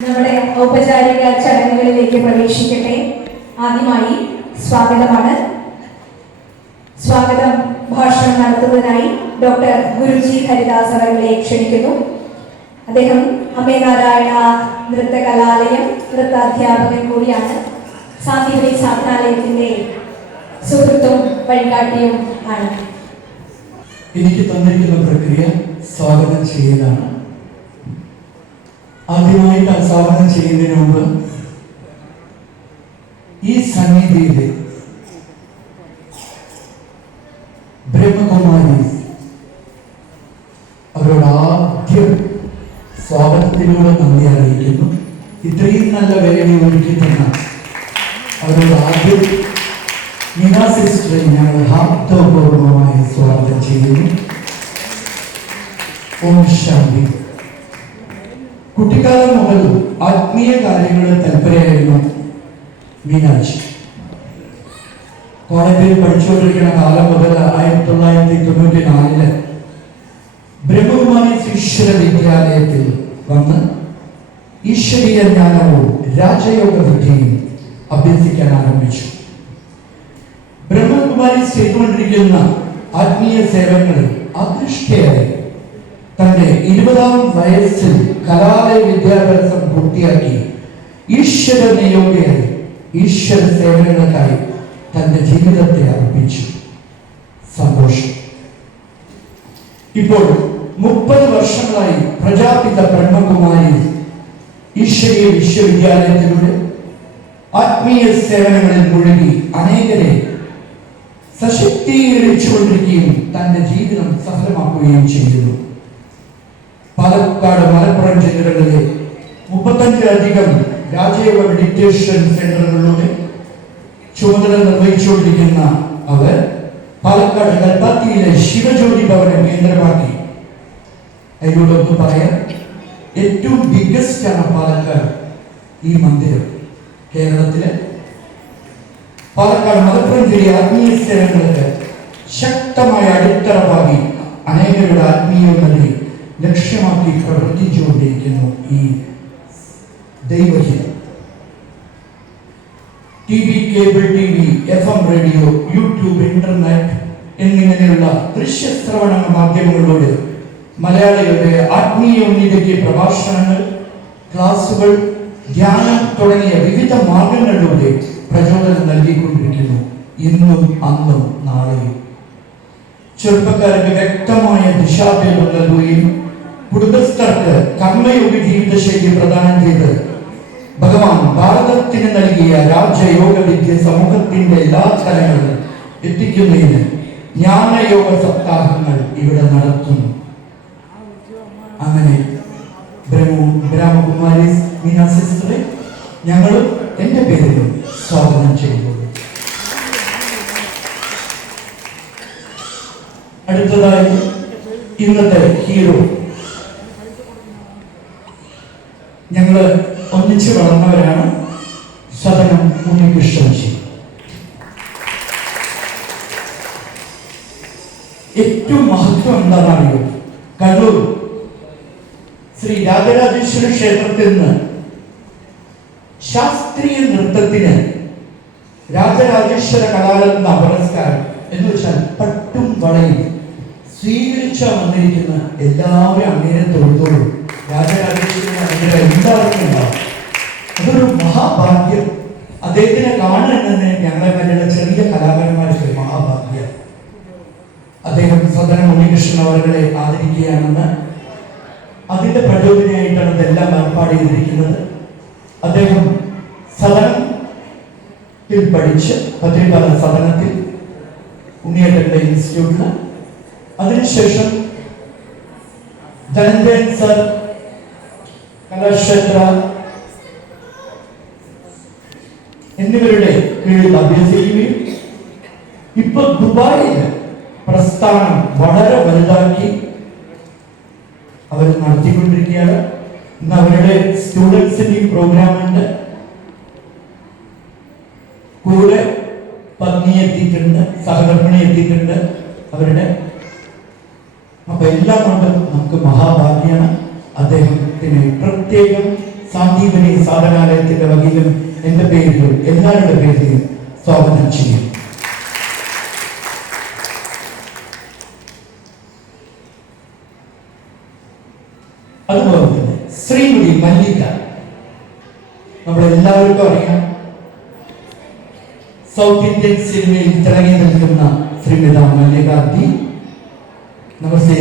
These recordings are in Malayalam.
നമ്മുടെ ഔപചാരിക ചടങ്ങുകളിലേക്ക് പ്രവേശിക്കട്ടെ. ആദ്യമായി സ്വാഗതമാണ്. സ്വാഗതം ഭാഷണം നടത്തുന്നതിനായി ഡോക്ടർ ഗുരുജി ഹരിദാസ് അവരെ ക്ഷണിക്കുന്നു. അദ്ദേഹം അമ്മേ നാരായണ നൃത്തകലാലയം നൃത്താധ്യാപകൻ കൂടിയാണ്. സാന്ദീപനി സാധനാലയത്തിന്റെ സുഹൃത്തും വഴികാട്ടിയും ആണ്. എനിക്ക് തന്നിരിക്കുന്ന പ്രക്രിയ സ്വാഗതം ചെയ്യലാണ്. ആദ്യമായിട്ട് സ്വാഗതം ചെയ്യുന്നതിന് മുമ്പ് ഈ സന്നിധിയിലെ ബ്രഹ്മകുമാരി അവരോട് ആദ്യം സ്വാഗതത്തിലൂടെ നന്ദി അറിയിക്കുന്നു. ഇത്രയും നല്ല വേദന ഒരുക്കി തന്ന അവരോട് ആദ്യം മീനാ സിസ്റ്ററെ ഞങ്ങൾ ഹാർദവപൂർവമായി സ്വാഗതം ചെയ്യുന്നു. ഓം ശാന്തി. കുട്ടിക്കാലം മുതൽ ആത്മീയ കാര്യങ്ങളിൽ തൽപരയായിരുന്നു മീനാക്ഷി. കോളേജിൽ പഠിച്ചുകൊണ്ടിരിക്കുന്ന കാലം മുതൽ 1994 ബ്രഹ്മകുമാരി ഈശ്വര വിദ്യാലയത്തിൽ വന്ന് ഈശ്വരീയ ജ്ഞാനവും രാജയോഗ വിദ്യയും അഭ്യസിക്കാൻ ആരംഭിച്ചു. ബ്രഹ്മകുമാരി ചെയ്തുകൊണ്ടിരിക്കുന്ന ആത്മീയ സേവനങ്ങളിൽ ആകൃഷ്ടയായി തന്റെ 20-ാം വയസ്സിൽ കലാലയ വിദ്യാഭ്യാസം പൂർത്തിയാക്കി ഈശ്വര നിയോഗിയായി ഈശ്വര സേവനങ്ങൾക്കായി തന്റെ ജീവിതത്തെ അർപ്പിച്ചു. സന്തോഷം. ഇപ്പോൾ 30 വർഷങ്ങളായി പ്രജാപിത ബ്രഹ്മകുമാരി ഈശ്വരീയ വിശ്വവിദ്യാലയത്തിലൂടെ ആത്മീയ സേവനങ്ങളിൽ മുഴുകി അനേകരെ സശക്തീകരിച്ചുകൊണ്ടിരിക്കുകയും തന്റെ ജീവിതം സഫലമാക്കുകയും ചെയ്യുന്നു. പാലക്കാട്, മലപ്പുറം ജില്ലകളിലെ 35-ലധികം രാജയോഗ മെഡിറ്റേഷൻ സെന്ററുകളിലൂടെ ചുമതല നിർവഹിച്ചുകൊണ്ടിരിക്കുന്ന അവർ പാലക്കാട് കൽപ്പാത്തിയിലെ ശിവജ്യോതി ഭവനം കേന്ദ്രമാക്കി, അതിലൂടെ പറയാൻ ഏറ്റവും ബിഗ്ഗസ്റ്റ് ആണ് പാലക്കാട് ഈ മന്ദിരം. കേരളത്തിലെ പാലക്കാട് മലപ്പുറം ജില്ലയിലെ ആത്മീയ സേവനങ്ങൾക്ക് ശക്തമായ അടിത്തറ പാകി അനേകരുടെ ആത്മീയോന്നതി ലക്ഷ്യമാക്കി പ്രവർത്തിച്ചുകൊണ്ടിരിക്കുന്നു ഈ ദൈവഹിതം. TV, cable TV, FM radio, YouTube, internet എന്നിങ്ങനെയുള്ള ദൃശ്യശ്രവണ മാധ്യമങ്ങളിലൂടെ മലയാളികളുടെ ആത്മീയ ഉന്നതിക്ക് പ്രഭാഷണങ്ങൾ, ക്ലാസുകൾ, ധ്യാനം തുടങ്ങിയ വിവിധ മാർഗങ്ങളിലൂടെ പ്രചോദനം നൽകിക്കൊണ്ടിരിക്കുന്നു. ഇന്നും അന്നും നാളെയും ചെറുപ്പക്കാർക്ക് വ്യക്തമായ ദിശാബോധം നൽകുകയും കുടുംബസ്ഥർക്ക് കർമ്മയോഗ ജീവിതശൈലി പ്രദാനം ചെയ്ത് ഭഗവാൻ ഭാരതത്തിന് നൽകിയ രാജയോഗ വിദ്യ സമൂഹത്തിന്റെ എല്ലാ തലങ്ങളിലും എത്തിക്കുന്നതിന് ജ്ഞാനയോഗ സപ്താഹങ്ങൾ ഇവിടെ നടത്തുന്നു. അങ്ങനെ ബ്രഹ്മകുമാരി മീനാ സിസ്റ്ററെ ഞങ്ങളും എന്റെ പേരിലും സ്വാഗതം ചെയ്യുന്നു. അടുത്തതായി ഇന്നത്തെ ഹീറോ. ഞങ്ങള് ഒന്നിച്ച് വളർന്നവരാണ്. സദനം ഉണ്ണികൃഷ്ണൻജി. ഏറ്റവും മഹത്വം എന്താണെന്നറിയോ? കണ്ണൂർ ശ്രീ രാജരാജേശ്വര ക്ഷേത്രത്തിൽ നിന്ന് ശാസ്ത്രീയ നൃത്തത്തിന് രാജരാജേശ്വര കലാരത്ന പുരസ്കാരം എന്ന് വെച്ചാൽ പട്ടും വളയും സ്വീകരിച്ച വന്നിരിക്കുന്ന എല്ലാവരും അങ്ങേരെ തൊഴുത്തോളും. രാജരാജേശ്വരനെ അനുഗ്രഹം എല്ലാവർക്കും ഉണ്ടാവും. അതൊരു മഹാഭാഗ്യം. അദ്ദേഹത്തിനെ കാണുന്നതിന് ഞങ്ങളെ പോലെയുള്ള ചെറിയ കലാകാരന്മാർക്ക് മഹാഭാഗ്യം. അദ്ദേഹം സദനം ഉണ്ണികൃഷ്ണൻ അവരെ ആദരിക്കുകയാണെന്ന് അതിന്റെ പ്രചോദനയായിട്ടാണ് ഇതെല്ലാം ഏർപ്പാട് ചെയ്തിരിക്കുന്നത്. അദ്ദേഹം സദനത്തിൽ പഠിച്ച് പത്രികാല സദനത്തിൽ ഉണ്ണിയേട്ടന്റെ ഇൻസ്റ്റിറ്റ്യൂട്ടില്, അതിനുശേഷം ധനഞ്ജയൻ സർ കലാക്ഷേത്ര എന്നിവരുടെ കീഴിൽ അഭ്യസിക്കുകയും ഇപ്പൊ ദുബായിൽ പ്രസ്ഥാനം വളരെ വലുതാക്കി അവർ നടത്തിക്കൊണ്ടിരിക്കുകയാണ്. ഇന്ന് അവരുടെ സ്റ്റുഡൻസിന്റെ പ്രോഗ്രാമിന്റെ കൂടെ പത്നി എത്തിയിട്ടുണ്ട്, സഹധർമ്മിണി എത്തിയിട്ടുണ്ട് അവരുടെ. അപ്പൊ എല്ലാം കൊണ്ടും നമുക്ക് മഹാഭാഗ്യാണ്. അദ്ദേഹത്തിന് പ്രത്യേകം സാന്ദീപനി സാധനാലയത്തിന്റെ വകയിലും എന്റെ പേരിലും എല്ലാവരുടെ പേരിലും സ്വാഗതം ചെയ്യും. അതുപോലെ തന്നെ ശ്രീമതി മല്ലിക, നമ്മളെല്ലാവർക്കും അറിയാം, സൗത്ത് ഇന്ത്യൻ സിനിമയിൽ തിളങ്ങി നിൽക്കുന്ന ശ്രീമതി മല്ലിക ദി. നമസ്തേ.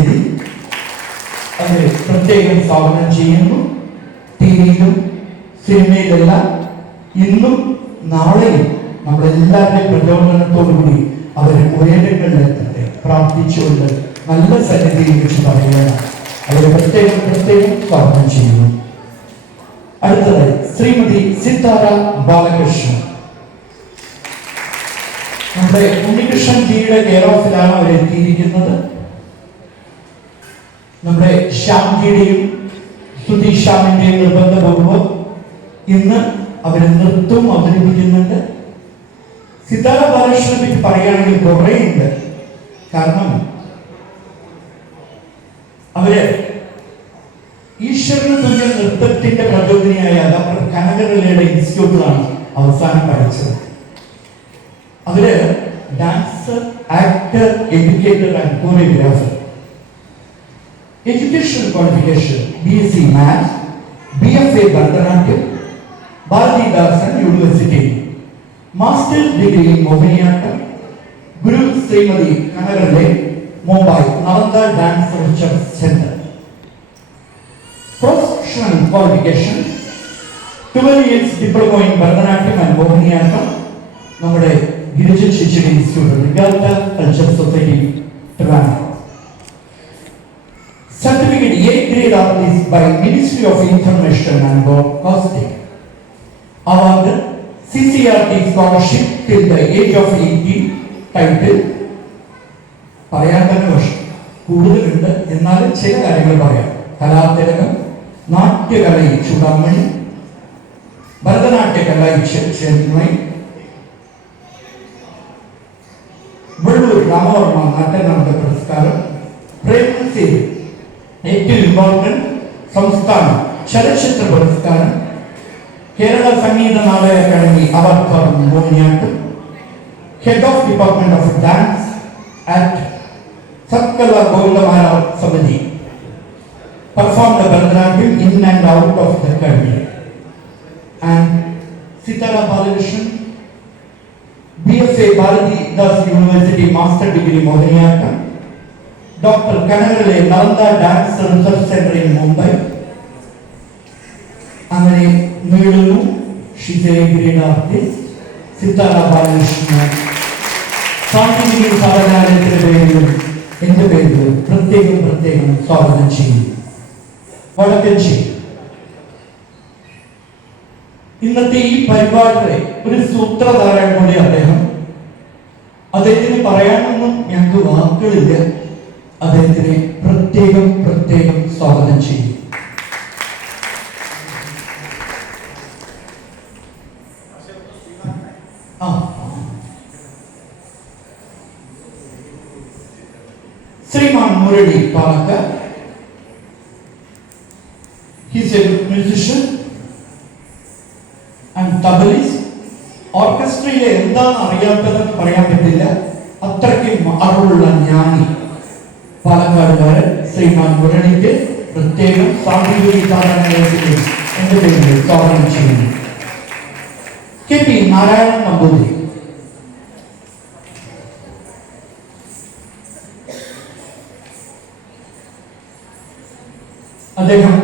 അതിന് പ്രത്യേകം സ്വാഗതം ചെയ്യുന്നു. ടിവിയിലും സിനിമയിലെല്ലാം ഇന്നും നാളെയും നമ്മളെല്ലാവരുടെയും പ്രചോദനത്തോടുകൂടി അവർ ഉയരങ്ങളിലെത്തട്ടെ പ്രാർത്ഥിച്ചുകൊണ്ട് നല്ല സന്നിധിയിൽ വെച്ച് പറയുകയാണ്. അവരെ പ്രത്യേകം സ്വാഗതം ചെയ്യുന്നു. അടുത്തതായി ശ്രീമതി സിത്താര ബാലകൃഷ്ണൻ. നമ്മുടെ ഉണ്ണികൃഷ്ണൻ ജിയുടെ കെയർ ഓഫിലാണ് അവർ എത്തിയിരിക്കുന്നത്. നമ്മുടെ ശ്യാംജിയുടെയും സുധി ശ്യാമിന്റെയും നിർബന്ധപൂർവ്വം ഇന്ന് അവർ നൃത്തം അവതരിപ്പിക്കുന്നുണ്ട്. സിത്താര ബാലകൃഷ്ണനെ പറ്റി പറയുകയാണെങ്കിൽ കുറേ ഉണ്ട്. കാരണം അവര് ഈശ്വരന് തുല്യ നൃത്തത്തിന്റെ പ്രചോദനയായ കനകരലയുടെ ഇൻസ്റ്റിറ്റ്യൂട്ടിലാണ് അവസാനം പഠിച്ചത്. അവര് dancer, actor, educator and choreographer. Educational qualification BSc Maths, BFA Bharatanatyam, Bharathidasan university, masters degree in Mohiniyattam, Guru Shrimati Kanak Rele, Mumbai Nalanda dance research centre. Professional qualification 12 years diploma in Bharatanatyam and Mohiniyattam, നമ്മുടെ ഗിരിജൻ ശിശുരി ഇൻസ്റ്റിറ്റ്യൂട്ട്, റിഗാൽട്ട culture society, Trivandrum. Certificate A grade artist by Ministry of Information and Broadcasting. Award CCRT scholarship till the age of 18. Title പറയാൻ തന്നെ വർഷം കൂടുതലുണ്ട്, എന്നാലും ചില കാര്യങ്ങൾ പറയാം. കലാതിലകം, നാട്യകലയിൽ ചൂടാമണി, ഭരതനാട്യകലയിൽ ചെന്നൈ, വെള്ളൂർ രാമവർമ്മ നാട്യനാടക പുരസ്കാരം, പ്രേംനസീർ ഏറ്റവും ഇമ്പോർട്ടന്റ് സംസ്ഥാന ചലച്ചിത്ര പുരസ്കാരം, Kerala Sangeetha Nataka academy award for Mohiniyattam, head of department of dance at Sadkala Govindamarar Samithi, performed Bharatanatyam in and out of the country. And Sitara Balakrishnan, BFA Bharatidas University Master Degree Mohiniyattam, Dr. Kanagale Nalanda Dance Research Center in Mumbai. അങ്ങനെ നീളുന്നു. She is a great artist. Sitara Balakrishnan Sandipani സാധനാലയത്തിന്റെ പേരിലും എന്റെ പേരിലും പ്രത്യേകം സ്വാഗതം ചെയ്യുന്നു. വടക്കഞ്ചി. ഇന്നത്തെ ഈ പരിപാടിയുടെ ഒരു സൂത്രധാരൻ കൂടി അദ്ദേഹം. അദ്ദേഹത്തിന് പറയാനൊന്നും ഞങ്ങൾക്ക് വാക്കുകളില്ല. അദ്ദേഹത്തിനെ പ്രത്യേകം സ്വാഗതം ചെയ്യും. ശ്രീമാൻ Murali Palakkad. He is a musician and tablis. ഓർക്കസ്ട്രയിലെ എന്താണ് അറിയാത്തതെന്ന് പറയാൻ പറ്റില്ല, അത്രയ്ക്കും അറിവുള്ള ജ്ഞാനി പാലക്കാടുകാരൻ ശ്രീമാൻ മുരളിക്ക് പ്രത്യേകം സാന്ദീപനി സാധനാലയത്തിൽ എന്റെ പേരിൽ സ്വാഗതം ചെയ്യുന്നു. KP നാരായണൻ നമ്പൂതിരി. അദ്ദേഹം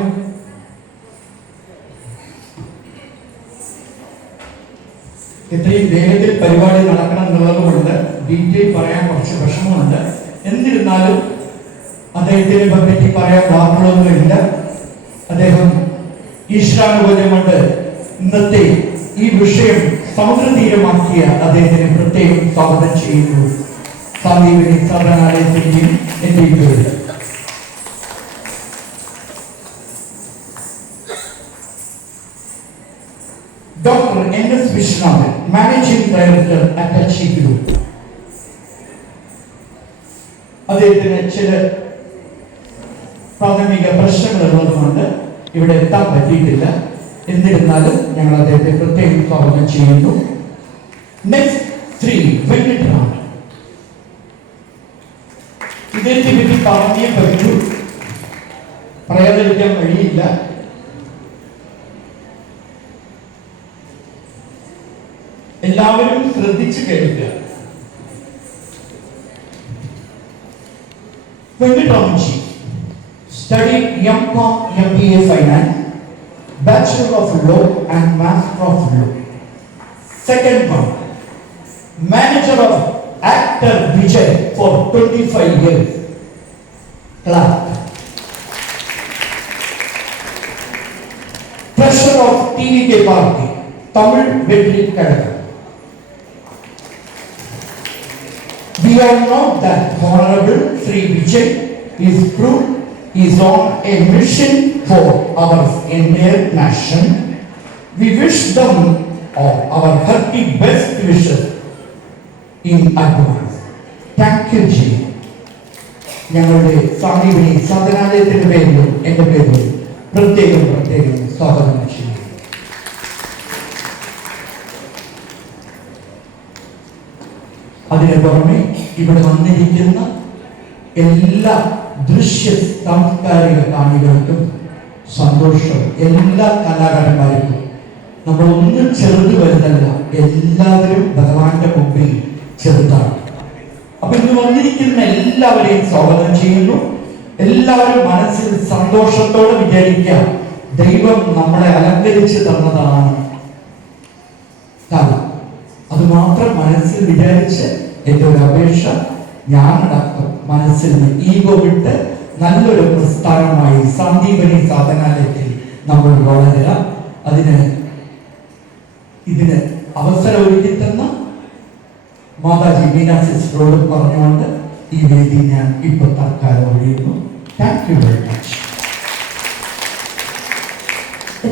ഇത്രയും വേഗത്തിൽ പരിപാടി നടക്കണം എന്നുള്ളതുകൊണ്ട് ഡീറ്റെയിൽ പറയാൻ കുറച്ച് വിഷമമുണ്ട്. എന്നിരുന്നാലും അദ്ദേഹത്തിനെ പറ്റി പറയാൻ വാക്കുകളൊന്നുമില്ല. അദ്ദേഹം ഈശ്വരാനുഭവം കൊണ്ട് ഇന്നത്തെ ഈ വിഷയം സമുദ്രതീരമാക്കിയ അദ്ദേഹത്തിനെ പ്രത്യേകം സ്വാഗതം ചെയ്യുന്നു. സാന്ദീപനി സാധനാലയത്തിന്റെയും എന്റെ പേരിൽ. Dr. N.S. Vishwanathan, Managing Director at Apache Group. അദ്ദേഹത്തിന് ചില പ്രാഥമിക പ്രശ്നങ്ങൾ ഉള്ളതുകൊണ്ട് ഇവിടെ എത്താൻ പറ്റിയിട്ടില്ല. എന്നിരുന്നാലും ഞങ്ങൾ അദ്ദേഹത്തെ പ്രത്യേകം സ്വാഗതം ചെയ്യുന്നു. നെക്സ്റ്റ് ശ്രീ വെങ്കിട്ടരാമൻ. ഇദ്ദേഹത്തെ പറ്റി പറഞ്ഞേ പറ്റൂ, പറയാതിരിക്കാൻ കഴിയില്ല. എല്ലാവരും ശ്രദ്ധിച്ചു കേൾക്കുക. വെങ്കിട്ടരാമൻജി studied M.Com, MBA Finance, Bachelor of Law and Master of Law. Second one, Manager of Actor Vijay for 25 years. Clerk. Treasurer of TVK Party, Tamil Vetri Kadaga. We all know that Honorable Sri Vijay is proved is on a mission for our entire nation. We wish them our hearty best wishes in advance. Thank you, Ji. ഞങ്ങളുടെ സാമീപനി സാധനാലയത്തിന്റെ പേരിലും എന്റെ പേരിലും പ്രത്യേകം സ്വാഗതം ചെയ്യുന്നു. അതിനു പുറമെ ഇവിടെ വന്നിരിക്കുന്ന എല്ലാ ദൃശ്യ സാംസ്കാരിക കാണികൾക്കും സന്തോഷം. എല്ലാ കലാകാരന്മാർക്കും നമ്മളൊന്നും ചെറുത് വരുന്നല്ല, എല്ലാവരും ഭഗവാന്റെ മുമ്പിൽ ചെറുതാണ്. അപ്പൊ ഇന്ന് വന്നിരിക്കുന്ന എല്ലാവരെയും സ്വാഗതം ചെയ്യുന്നു. എല്ലാവരും മനസ്സിൽ സന്തോഷത്തോടെ വിചാരിക്കുക, ദൈവം നമ്മളെ അലങ്കരിച്ച് തന്നതാണ് കാലം. അത് മാത്രം മനസ്സിൽ വിചാരിച്ച് എന്റെ ഒരു അപേക്ഷ, ഞാനടക്കം മനസ്സിൽ നിന്ന് ഈഗോ വിട്ട് നല്ലൊരു പ്രസ്ഥാനമായി സന്ദീപനി സാധനാലയത്തിൽ നമ്മൾ വളരുക. ഇതിന് അവസരം ഒരുക്കി തന്ന മാതാജി മീനാ സിസ്റ്ററോട് പറഞ്ഞുകൊണ്ട് ഈ വേദി ഞാൻ ഇപ്പോൾ തൽക്കാലം ഒഴിയുന്നു. Thank you very much.